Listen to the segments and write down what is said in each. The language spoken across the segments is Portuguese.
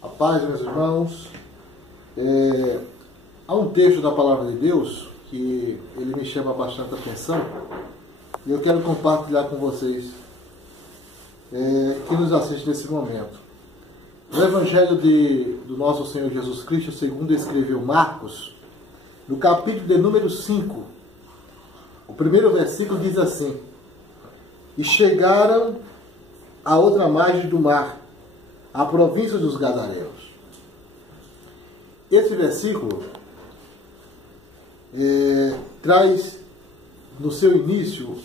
A paz, meus irmãos. Há um texto da Palavra de Deus que ele me chama bastante atenção e eu quero compartilhar com vocês que nos assistem nesse momento. No Evangelho do nosso Senhor Jesus Cristo, segundo escreveu Marcos, no capítulo de número 5, o primeiro versículo diz assim: E chegaram à outra margem do mar, a província dos Gadarenos. Esse versículo traz no seu início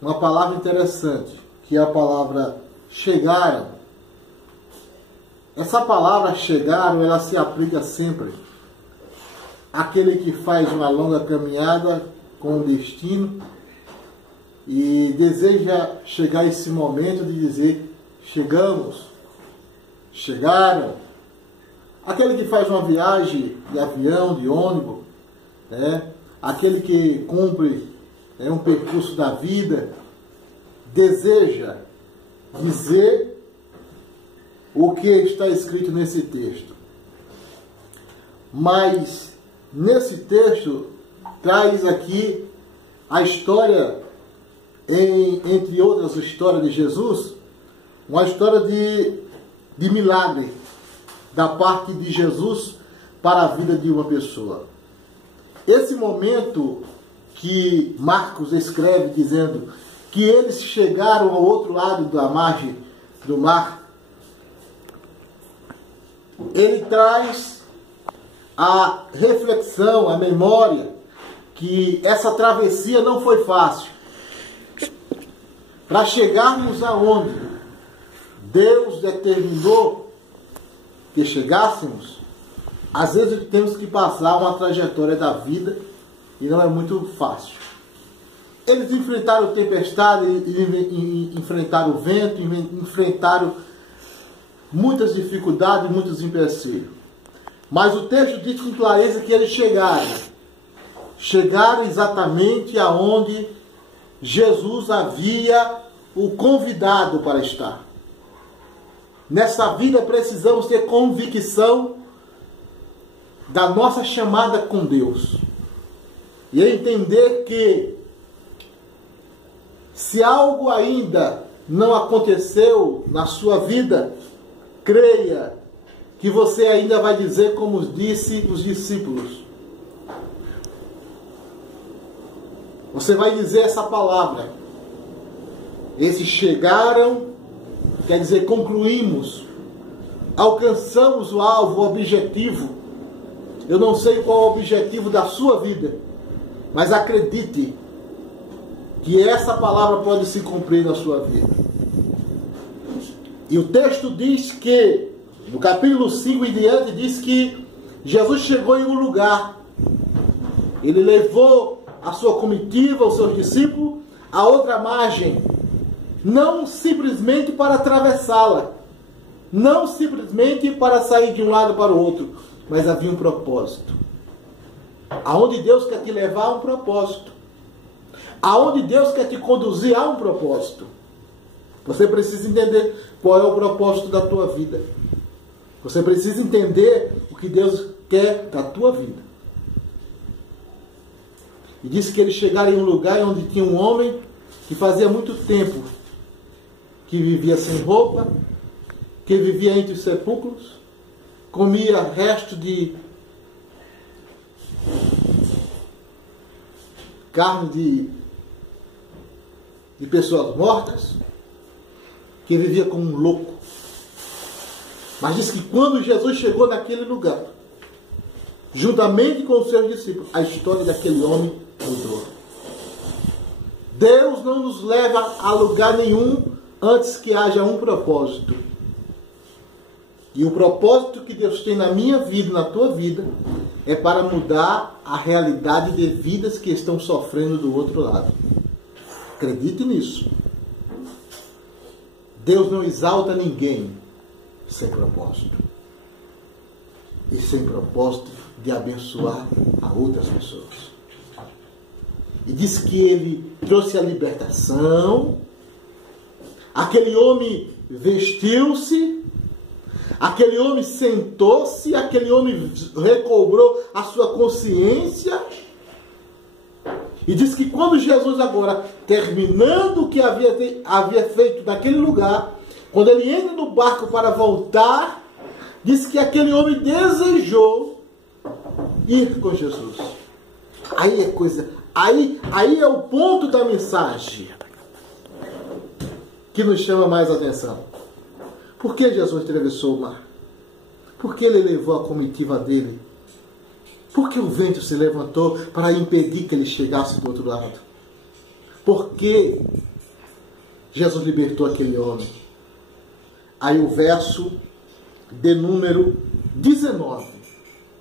uma palavra interessante, que é a palavra chegaram. Essa palavra chegaram, ela se aplica sempre àquele que faz uma longa caminhada com um destino e deseja chegar a esse momento de dizer: chegamos, chegaram. Aquele que faz uma viagem de avião, de ônibus, aquele que cumpre um percurso da vida, deseja dizer o que está escrito nesse texto. Mas nesse texto traz aqui a história, entre outras histórias de Jesus, uma história de milagre da parte de Jesus para a vida de uma pessoa. Esse momento que Marcos escreve dizendo que eles chegaram ao outro lado da margem do mar, ele traz a reflexão, a memória, que essa travessia não foi fácil. Para chegarmos aonde Deus determinou que chegássemos, às vezes temos que passar uma trajetória da vida e não é muito fácil. Eles enfrentaram tempestade, enfrentaram o vento, enfrentaram muitas dificuldades, muitos empecilhos. Mas o texto diz com clareza que eles chegaram exatamente aonde Jesus havia o convidado para estar. Nessa vida precisamos ter convicção da nossa chamada com Deus. E entender que se algo ainda não aconteceu na sua vida, creia que você ainda vai dizer como disse os discípulos. Você vai dizer essa palavra. Esses chegaram, quer dizer, concluímos, alcançamos o alvo, o objetivo. Eu não sei qual é o objetivo da sua vida, mas acredite que essa palavra pode se cumprir na sua vida. E o texto diz que, no capítulo 5 em diante, diz que Jesus chegou em um lugar. Ele levou a sua comitiva, os seus discípulos, a outra margem. Não simplesmente para atravessá-la, não simplesmente para sair de um lado para o outro, mas havia um propósito. Aonde Deus quer te levar, há um propósito. Aonde Deus quer te conduzir, há um propósito. Você precisa entender qual é o propósito da tua vida. Você precisa entender o que Deus quer da tua vida. E disse que eles chegaram em um lugar onde tinha um homem que fazia muito tempo que vivia sem roupa, que vivia entre os sepulcros, comia resto de carne de pessoas mortas, que vivia como um louco. Mas diz que quando Jesus chegou naquele lugar, juntamente com os seus discípulos, a história daquele homem mudou. Deus não nos leva a lugar nenhum antes que haja um propósito. E o propósito que Deus tem na minha vida e na tua vida é para mudar a realidade de vidas que estão sofrendo do outro lado. Acredite nisso. Deus não exalta ninguém sem propósito. E sem propósito de abençoar a outras pessoas. E diz que ele trouxe a libertação. Aquele homem vestiu-se. Aquele homem sentou-se, aquele homem recobrou a sua consciência. E diz que quando Jesus agora, terminando o que havia feito naquele lugar, quando ele entra no barco para voltar, diz que aquele homem desejou ir com Jesus. Aí é o ponto da mensagem que nos chama mais a atenção. Por que Jesus atravessou o mar? Por que ele levou a comitiva dele? Por que o vento se levantou para impedir que ele chegasse do outro lado? Por que Jesus libertou aquele homem? Aí o verso de número 19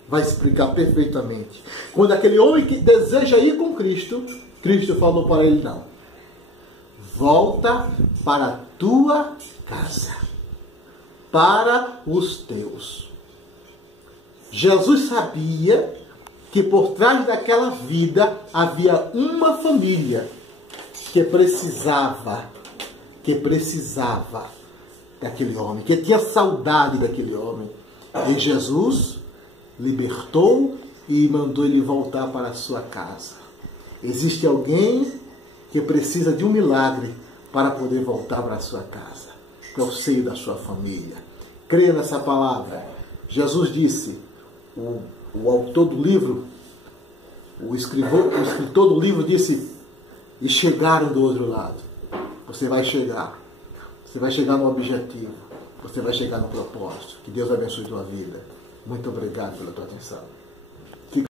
vai explicar perfeitamente. Quando aquele homem que deseja ir com Cristo, Cristo falou para ele: não. Volta para a tua casa, para os teus. Jesus sabia que por trás daquela vida havia uma família que precisava daquele homem, que tinha saudade daquele homem. E Jesus libertou e mandou ele voltar para a sua casa. Existe alguém que precisa de um milagre para poder voltar para a sua casa, para o seio da sua família. Creia nessa palavra. Jesus disse, o autor do livro, o escritor do livro disse: e chegaram do outro lado. Você vai chegar. Você vai chegar no objetivo. Você vai chegar no propósito. Que Deus abençoe a tua vida. Muito obrigado pela tua atenção.